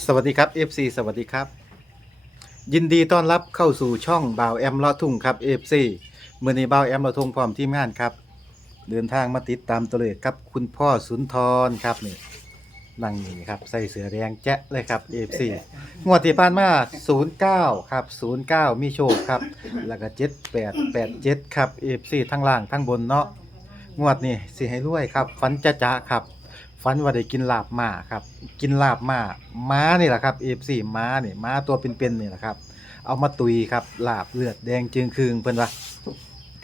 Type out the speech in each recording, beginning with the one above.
สวัสดีครับ FC สวัสดีครับ ยินดีต้อนรับเข้าสู่ช่องบ่าวแอมลอทุ่งครับ FC เมื่อนี้บ่าวแอมลอทุ่งพร้อมทีมงานครับ เดินทางมาติดตามตัวเลขครับ คุณพ่อสุนทรครับนี่นั่งนี่ครับใส่เสื้อแดงแจ๊ะเลยครับ FC งวดที่ผ่านมา09ครับ09 มีโชคครับ แล้วก็7887 ครับ FC ทั้งล่างทั้งบนเนาะงวดนี่สิให้รวยครับ ฝันจะจะครับ ฝันว่าได้กินลาบหมาครับ กินลาบหมาม้านี่แหละครับ F4 ม้านี่ม้าตัวเป็นๆนี่แหละครับ เอามาตุยครับลาบเลือดแดงจึงคืงเพิ่นว่า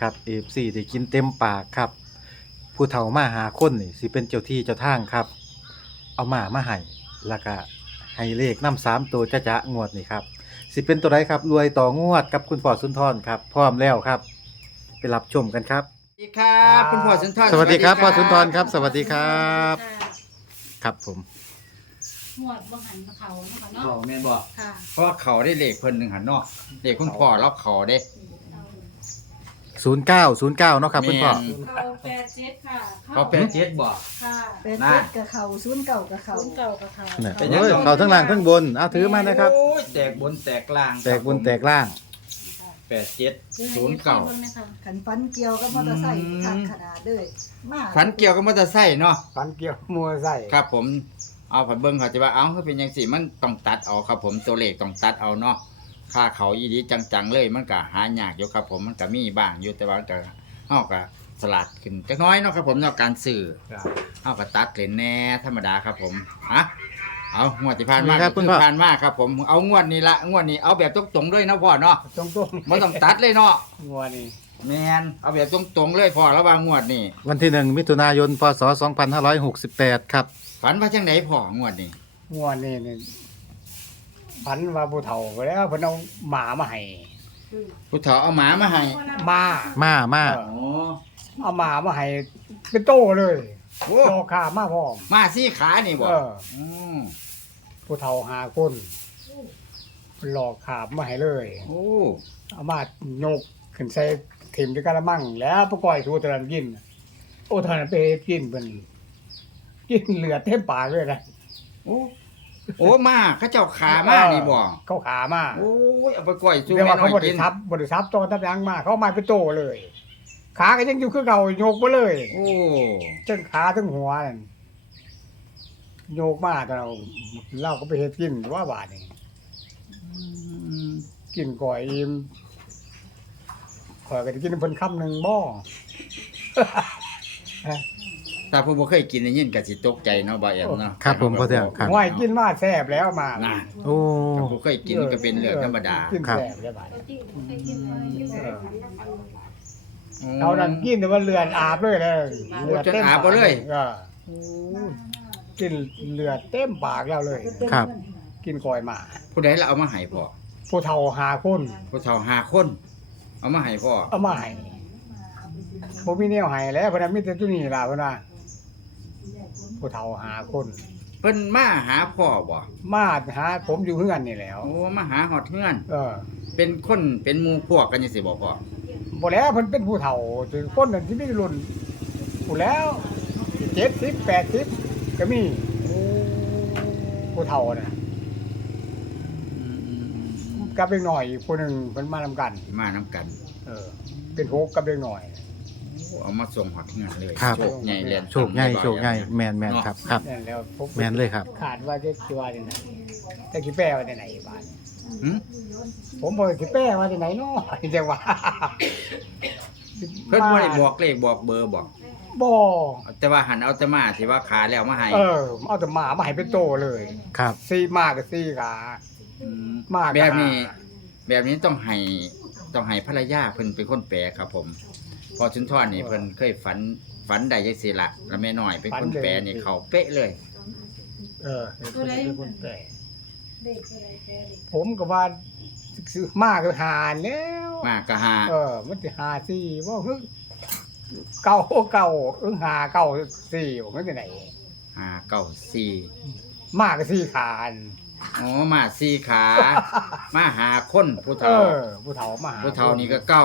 ครับ F4 ได้กินเต็มปากครับ ผู้เฒ่ามาหาคนนี่สิเป็นเจ้าที่เจ้าทางครับ เอาหมามาให้แล้วก็ให้เลขน้ำสามตัวจะจะงวดนี่ครับสิเป็นตัวไรครับรวยต่องวดกับคุณพ่อสุนทรครับพร้อมแล้วครับ ไปรับชมกันครับ สวัสดีครับคุณพ่อสุนทรสวัสดีครับพ่อสุนทรครับ สวัสดีครับ ครับผมหมวดบ่หันมาเขาเนาะค่ะเนาะ เขาแม่นบอกค่ะเพราะว่าเขาได้เลขเพิ่นหนึ่งหันเนาะเลขคุณพ่อแล้วเขาได้09 09เนาะครับคุณพ่อ แม่นเขาแปดเจ็ดค่ะเขาเป็นเจ็ดบอก ค่ะเป็ดน่าเจ็ดกับเขาศูนย์เก่ากับเขา ศูนย์เก่ากับเขาเนี่ยเป็นยังไงโอ้ยเขาทั้งล่างทั้งบนเอาถือมานะครับ โอ้ยแตกบนแตกล่าง แตกบนแตกล่าง แปดเจ็ดศูนย์เก่า ขันฟันเกี่ยวกับมอเตอร์ไซค์อืม ทางขนาดเลยมากฝันเกี่ยวกับมอเตอร์ไซค์เนาะฟันเกี่ยวมัวใส่ครับผม เอาผัดเบิ้งเขาจะว่า เอ้าคือเป็นยังสี่มันต้องตัดเอาครับผมตัวเลขต้องตัดเอาเนาะ ค่าเขายีดีจังๆเลย มันก็หายากอยู่ครับผม มันก็มีบ้างอยู่แต่ว่าก็เฮาก็สลัดขึ้นจักหน้อยเนาะครับผมเนาะการสื่อเอากระตัดเลนแน่ธรรมดาครับผม ฮะ เอางวดที่ผ่านมานี่ครับก็คุณคือพ่อ ผ่านมาครับ ผมเอางวดนี้ละงวดนี้เอาแบบตรงๆเลยนะพ่อเนาะตรงตรงไม่ต้องตัดเลยเนาะงัวนี่แมนเอาแบบตรงๆเลยพ่อระหว่างงวดนี้วันที่1มิถุนายน พศ 2568 ครับ ฝันว่าจังไหนพ่องวดนี้งัวนี่นี่ฝันว่าผู้เฒ่าไปแล้วเพิ่นเอาหมามาให้ผู้เฒ่าเอาหมามาให้มามามา เออโอ้เอาหมามาให้เป็นโตเลย โอ้โตขามาพร้อมมาซี่ขานี่บ่เอออืมผู้เฒ่าหาคนหลอกขาบมาให้เลย โอ้เอามาโยกขึ้นใส่ถิ่มด้วยกระมังแล้วประก่อยทูตะนันกิน โอ้ทานนไปกินเพิ่นกินเหลือเต็มปากเลยนะโอ้โอ้มาเขาเจ้าขามานี่บ่เขาขามาโอ้ยเอาไปก่อยสู้เรียกแม่ว่าน้อเขายบกิริน ทับบริทับโตทับยังมาเขาเอามาเป็นโตเลย ขาก็ยังอยู่คือเก่าโยกไปเลยโอ้ทั้งขาทั้งหัวนั่นโยกมาแต่เราเราก็ไปเฮ็ดกินว่าบาดนี่อืมกินก่อยอิ่มข่อยก็ได้กินเพิ่นคำหนึ่งบ่ถ้าผู้บ่เคยกินได้ยินก็สิตกใจเนาะบ่แอมเนาะครับผมพ่อเทืองครับง่ายกินมาแซ่บแล้วมาน่ะโอ้ ถ้าผู้เคยกินมันก็เป็นเรื่องธรรมดา กินครับแซ่บแล้วบาดนี้เออ เอาเอานั่นกินแต่ว่าเลือดอาบเลยเลยเลือดเต็มจนอาบปากเลยออกินเลือดเต็มปากแล้วเลย ครับ กินก่อยมาผู้ใดละเอามาให้พ่อผู้เฒ่าหาคนผู้เฒ่าหาคน เอามาให้พ่อเอามาให้ผมมีแนวให้แล้วเพนนะมีแต่ตัวนี้ล่ะเพนนะผู้เฒ่าหาคนเพิ่นมาหาพ่อบ่มาหา ผมอยู่เฮือนนี่แหล้วโอ้มาหาฮอดเฮือน เออ เป็นคนเป็นหมู่พวกกันจังซี่บ่พ่อ บ่แล้วเพิ่นเป็นผู้เฒ่าถึงคนนั้นที่มีรุ่นผู้แล้ว70 80ก็มีผู้เฒ่าน่ะกับเด็กหน่อยอีกผู้หนึงเพิ่นมานํกัน มานํกันเออ เป็นโฮกกับเด็กหน่อยโอ้เอามาส่งฮอดเฮือนเลยครับ โชคใหญ่แลนโชคใหญ่โชคใหญ่แมนแมนครับครับ นั่นแล้วผมแมนเลยครับ ขาดว่าจะคิดว่าที่ไหนแต่คิดแป้ว่าที่ไหนบ้าน หึผมบอกคิดแป้ว่าที่ไหนเนาะจังหวะเพิ่นบ่ได้บอกเลขบอกเบอร์บอกบ่แต่ว่าหันเอาแต่มาที่ว่าขาแล้วมาให้เออเอาแต่หมามาให้เป็นโตเลยครับซี่มากกับซี่ขามมากแบบนี้อะแบบนี้ต้องให้ต้องให้ภรรยาเพิ่นเป็นคนแปลครับ ผม พอชุนทอนนี่เพิ่นเคยฝันฝันได้จังซี่ล่ะแล้วแม่น้อยเป็นคนแปลนี่เขาเป๊ะเลย เออเป็นคนแปล เด็กอะไรแปรเด็กผมก็ว่าซื้อมากก็หาแล้ว มากก็หาเออ มันสิหาซี่บ่ฮึเก่าเก่าเออหาเก่าซี่ผมมันที่ไหนหาเก้าสี่มากก็ซี่ขานอ๋อมาสี่ขา มาหาคนผู้เอเฒ่า อผู้เฒ่ามาหาผู้เฒ่านี่ก็เก้า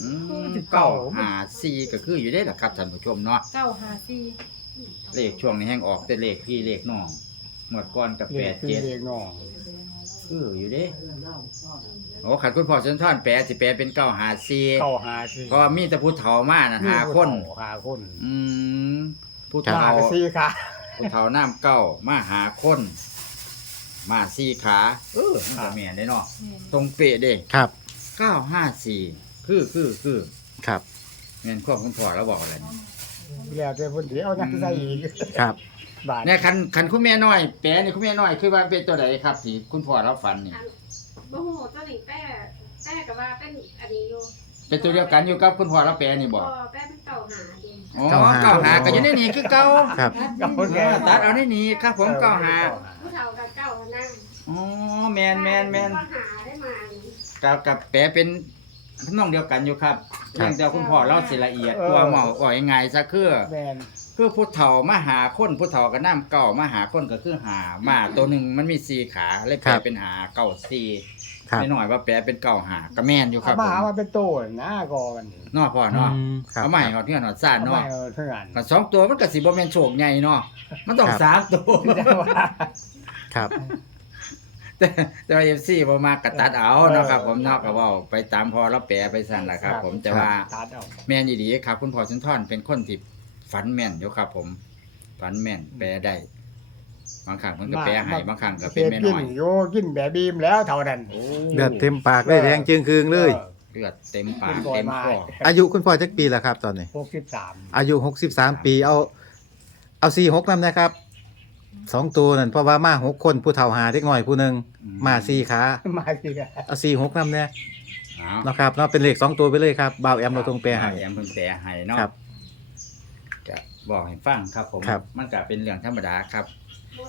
อืมเก้าเก้าหาสี่ก็คืออยู่ได้ล่ะครับท่านผู้ชมเนาะเก้าหาสี่เลขช่วงนี้แห้งออกแต่เลขพี่เลขน้อง หมดก้อนกับเลแปขดพี่เจ็ดเลขน้องคืออยู่เด้โอ้ขันคุณพ่อสุนทรแปลสิแปลเป็นเก้าหาซีเข้าหาสิเพราะว่ามีแต่ผู้เฒ่ามานะหาคนหาคน อืมผู้หาเฒ่าก็สี่ค่ะผู้เฒ่าน้ำเก้ามาหาคน มาสี่ขา เออมันก็แม่นได้เนาะตรงเป๊ะเด้ครับเก้าห้าสี่คือคือคือครับแม่นควบคุณพ่อแล้วบอกอะไรแล้วแต่เพิ่นสิเอาหยังใส่อีกครับ บาทเนี่ยคันคันคุณแม่น้อยแปลนี่คุณแม่น้อยคือว่าเป็นตัวใดครับที่คุณพ่อเราฝันนี่บ่ฮู้ตัวนี้แป้แป้ก็ว่าเป็นอันนี้อยู่เป็นตัวเดียวกันอยู่กับคุณพ่อเราแปลนี่บอกบ่แป้เป็นเก่าหาเองอ๋อเก้าหาก็อยู่ในนี่คือเก้าครับกับคนแก่ตัดเอาในนี่ครับผมเก้าหาผู้เฒ่ากับเก่านั่งอ๋อแมนแมนแมนก็หาได้มากับกับแปลเป็นทำนองเดียวกันอยู่ครับครัเพีบยงแต่คุณพ่อเราสิละเอียดกว่าหมอว่ายังไงซะคือแม่น คือผู้เฒ่ามาหาคนผู้เฒ่าก็น้ำเก่ามาหาคนก็คือหามาตัวหนึ่งมันมีสี่ขาเลยแปลครับเป็นหาเก่าสี่ครับ ไม่หน่อยว่าแปลเป็นเก่าหาก็แม่นอยู่คเอารับมาผมหามาเป็นโตนะก่อนเนอพ่อเนาะอืมครับ เอาใหม่ก่อนที่หนอดซ่านเอาเนาะมาเอาเท่านั้นก็สองตัวมันก็สิบ่แม่นโชคใหญ่เนาะมันต้องครับ สามตัว แต่ว่า ครับ แต่แต่ว่า FC บ่มากก็ตัดเอาเนาะครับ ผมเนาะก็เว้าไปตามพอเราแปลไปสั่นล่ะครับ ผมแต่ว่า ตัดเอา แม่นดีๆครับ คุณพ่อสุนทรเป็นคนที่ ฝันแม่นอยู่ครับ ผมฝันแม่นแปลได้บางครั้งมันก็แปลให้บางครั้งก็เป็นแม่กิน้อยโยกินแบบบีมแล้วเท่านั้น เลือดเต็มปากเลยแดงจึงคืงเลย เลือดเต็มปากเป็นบ่อยเต็มมากคออายุคุณพ่อจักปีแล้วครับตอนนี้ หกสิบสาม อายุ 63 ปี เอา เอาสี่หกนำนะครับสองตัวนั่นเพราะว่ามาหกคนผู้เฒ่าหาเด็กน้อยผู้หนึ่งมาสี่ขามาสิครับเอาสี่หกนำเนี่ยเอาเนาะครับเนาะเป็นเลขสองตัวไปเลยครับบ่าวแอมเราตรงแปรให้แอมเพิ่นแปลให้เนาะครับจะ บอกให้ฟังครับผมครับ มันก็เป็นเรื่องธรรมดาครับ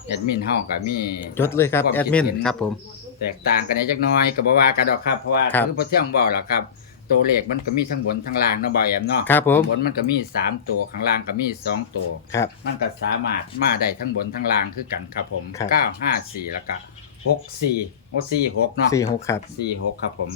แอดมินเฮาก็มีจดเลยครับวาแอดคิมินเห็ครับผม แตกต่างกันในจักหน้อยก็บ่ว่ากันดอกครับเพราะว่าครับคือพอเที่ยงบอกแล้วครับ ตัวเลขมันก็มีทั้งบนทั้งล่างเนาะบ่าวแอมเนาะครับผม บนมันก็มีสามตัวข้างล่างก็มีสองตัว ครับ มันก็สามารถมาได้ทั้งบนทั้งล่างคือกันครับผมครับ เก้าห้าสี่แล้วก็หกสี่โอ้สี่หกเนาะ สี่หกครับ สี่หกครับผม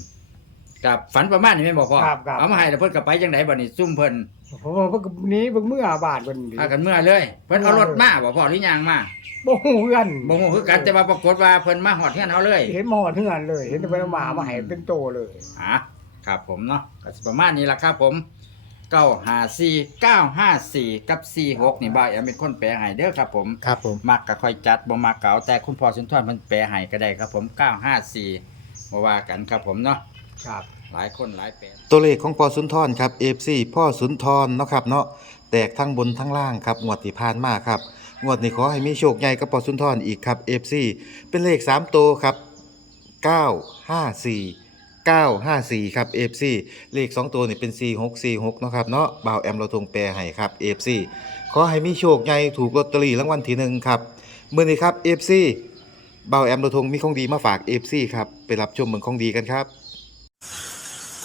กับฝันประมาณนี้แม่นบอกพ่อครับครับ เอามาให้แล้วเพิ่นก็ไปจังไดบัดนี้ซุ่มเพิ่น ผมว่าเพิ่งหนี้เพิ่งเมื่อบาทเพิ่นพากันเมื่อเลยเพิ่นเอารถมาบ่พ่อหรือยังมาบ่ฮู้กันบ่ฮู้คือกันแต่ว่าปรากฏว่าเพิ่นมาฮอดเฮือนเฮาเลย เห็นหมอเทื่อนเลย เห็นแต่เพิ่นเอามามาให้เป็นโตเลย อะครับผมเนาะก็สิประมาณนี้ล่ะครับผมเก้าห้าสี่เก้าห้าสี่กับสี่หกนี่บ่าวแอมเป็นคนแปลให้เด้อครับผมครับผม มักก็ค่อยจัดบ่มักเก่าแต่คุณพ่อสุนทรเพิ่นแปลให้ก็ได้ครับผม954บ่ว่ากันครับผมเนาะ ครับ หลายคนหลายแปลตัวเลขของพ่อสุนทรครับ FC พ่อสุนทรเนาะครับเนาะแตกทั้งบนทั้งล่างครับงวดที่ผ่านมาครับงวดนี้ขอให้มีโชคใหญ่กับพ่อสุนทรอีกครับ FC เป็นเลข3ตัวครับ954 954ครับ FC เลข2ตัวนี่เป็น4646เนาะครับเนาะบ่าวแอมเราทงแปรให้ครับ FC ขอให้มีโชคใหญ่ถูกลอตเตอรี่รางวัลที่หนึ่งครับเมื้อนี้ครับ FC บ่าวแอมเราทงมีของดีมาฝาก FC ครับไปรับชมเมืองของดีกันครับ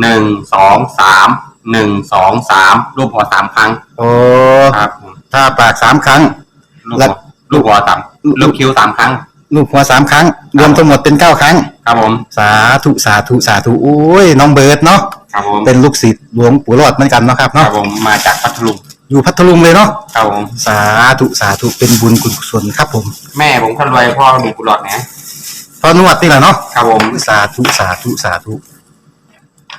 หนึ่งสองสามหนึ่งสองสามรูปหัวสามครั้งโอ้ครับผมถ้าปากสามครั้ง ลูกแล้หัววลูกหัวสามลูกคิ้วสามครั้ง ลูกหัวสามครั้ง รวมทั้งหมดเป็นเก้าครั้ง ครับผม สาธุสาธุสาธุโอ้ยน้องเบิร์ดเนาะครับผมเป็นลูกศิษย์หลวงปู่รอดเหมือนกันเนาะครับครัเนาะบผมมาจากพัทลุงอยู่พัทลุงเลยเนาะครับผม สาธุสาธุเป็นบุญกุศลครับผมแม่ผมคนรวยพ่อมีกุหลาบนะพอนวดนี่แหละเนาะครับผม สาธุสาธุสาธุ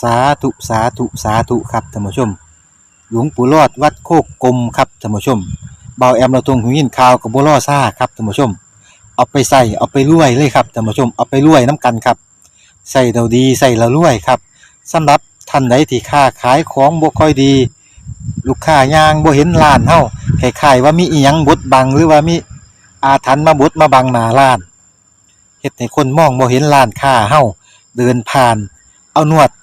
สาธุสาธุสาธุครับท่านผู้ชม หลวงปู่รอดวัดโคกกลมครับท่านผู้ชมเบาแอมเราตรงหูยินข่าวกับบัวล่อซ่าครับท่านผู้ชม เอาไปใส่เอาไปรวยเลยครับท่านผู้ชมเอาไปรวยน้ำกันครับใส่เราดีใส่เรารวยครับสำหรับท่านใดที่ค้าขายของบ่ค่อยดี ลูกค้ายางบ่เห็นร้านเฮาคล้ายๆว่ามีอีหยังบดบังหรือว่ามีอาถรรพ์มาบดมาบังหน้าร้านเฮ็ดให้คนมองบ่เห็นร้านค้าเฮาเดินผ่าน เอานวด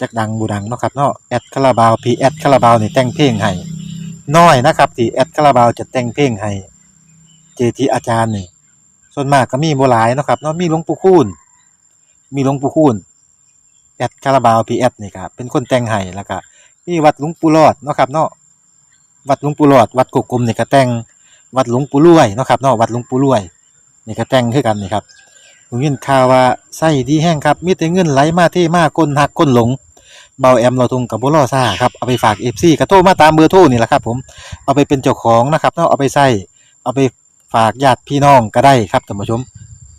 จักดังบูดังเนาะครับเนาะแอดคาราบาวพีแอดคาราบาวนี่แต่งเพลงให้น้อยนะครับที่แอดคาราบาวจะแต่งเพลงให้เจทีอาจารย์นี่ส่วนมากก็มีโบ่หลายเนาะครับเนาะมีหลวงปู่คูณมีหลวงปู่คูณแอดคาราบาวพีแอดนี่ครับเป็นคนแต่งให้แล้วก็มีวัดหลวงปู่รอดเนาะครับเนาะวัดหลวงปู่รอด วัดกกกลมนี่ก็แต่งวัดหลวงปู่รวยเนาะครับเนาะวัดหลวงปู่รวยนี่ก็แต่งคือกันนี่ครับ ผมยินข่าวว่าไส้ดีแห้งครับ มีแต่เงินไหลมาเทมาก้นหักก้นหลงเบาแอมเราทุงกับบุรอซ่าครับเอาไปฝากเอฟซีกระโทรมาตามเบอร์โทรนี่แหละครับ ผมเอาไปเป็นเจ้าของนะครับเนาะเอาไปใส่เอาไปฝากญาติพี่น้องก็ได้ครับท่านผู้ชม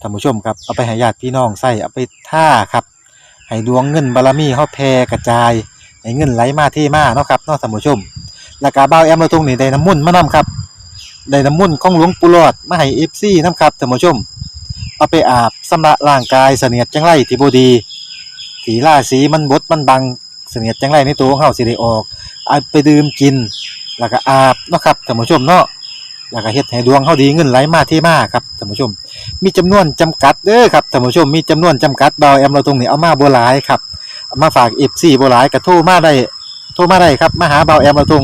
ท่านผู้ชมครับเอาไปให้ญาติพี่น้องใส่เอาไปท่าครับให้ดวงเงินบารมีเฮาแผ่กระจายให้เงินไหลมาเทมาเนาะครับเนาะท่านผู้ชมแล้วก็เบาแอมเราทุงนี่ได้น้ำมุ่นมานํครับได้น้ำมุ่นของหลวงปู่หลอดมาให้เอฟซีนํครับท่านผู้ชม เอาไปอาบสำระร่างกายเสนียดจังไรที่บดีถีล่าสีมันบดมันบังเสนียดจังไรในตัวของเฮาสิได้ออกเอาไปดื่มกิน แล้วก็อาบเนาะครับท่านผู้ชมเนาะแล้วก็เฮ็ดให้ดวงเฮาดีเงินไหลมาเทมาครับท่านผู้ชม มีจำนวนจำกัดเด้อครับท่านผู้ชมมีจำนวนจำกัดเบาแอมเราตรงนี้เอามาบ่หลายครับมาฝาก FC บ่หลายก็โทรมาได้โทรมาได้ครับมาหาเบาแอมเราตรง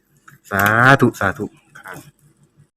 สาธุ สาธุครับ